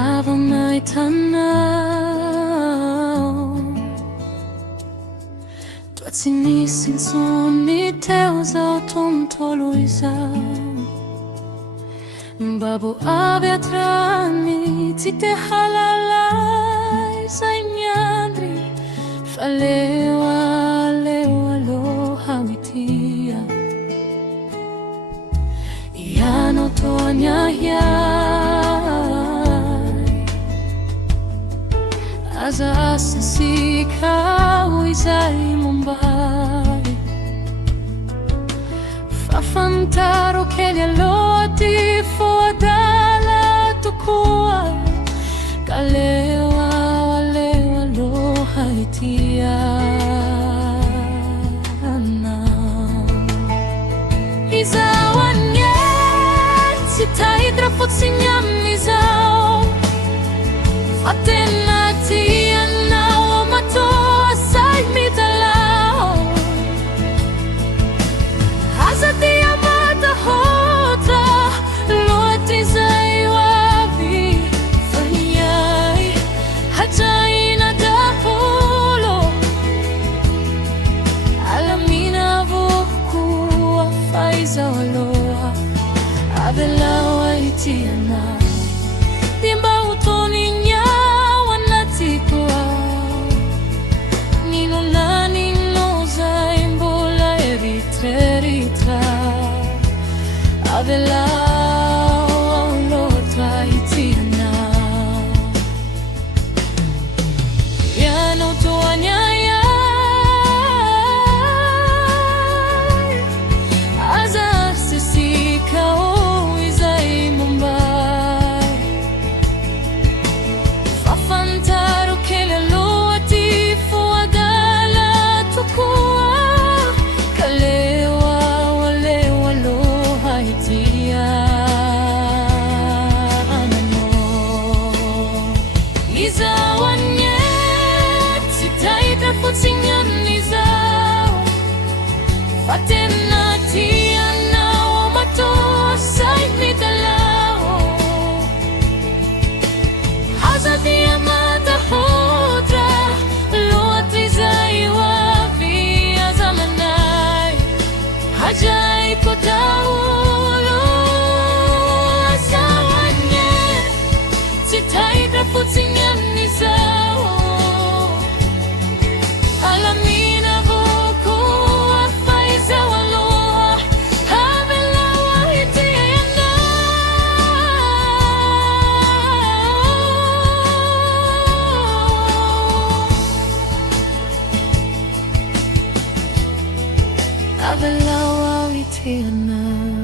Havamay tanaw Tuat sinisinsun ni teo zao tuntolo izao Babu aviatrani ti te halalay sa inyandri Falewa lewa lo hamitia Yano tonya Aza asasikaw izay Mumbai Fafantaro keli aloti Fuadala tukua Kalewa walewa lo haitiana Izawan yan Sitai trafot sinyam izaw Fatena Aloha, Avelawa itiana Dimba utoni nya wanatikua Nino na nino za imbola eritra Avelawa lota itiana Yano tuanya Sinyan izaw Fatena tiana o mato Say mitalaw Hazadi amata hodra Luat izay wavi azamanay Hajay ko taulo Asawanya Sitay traput sinyan izaw Alamina buku afaiza waloha Havelawa itiana Havelawa itiana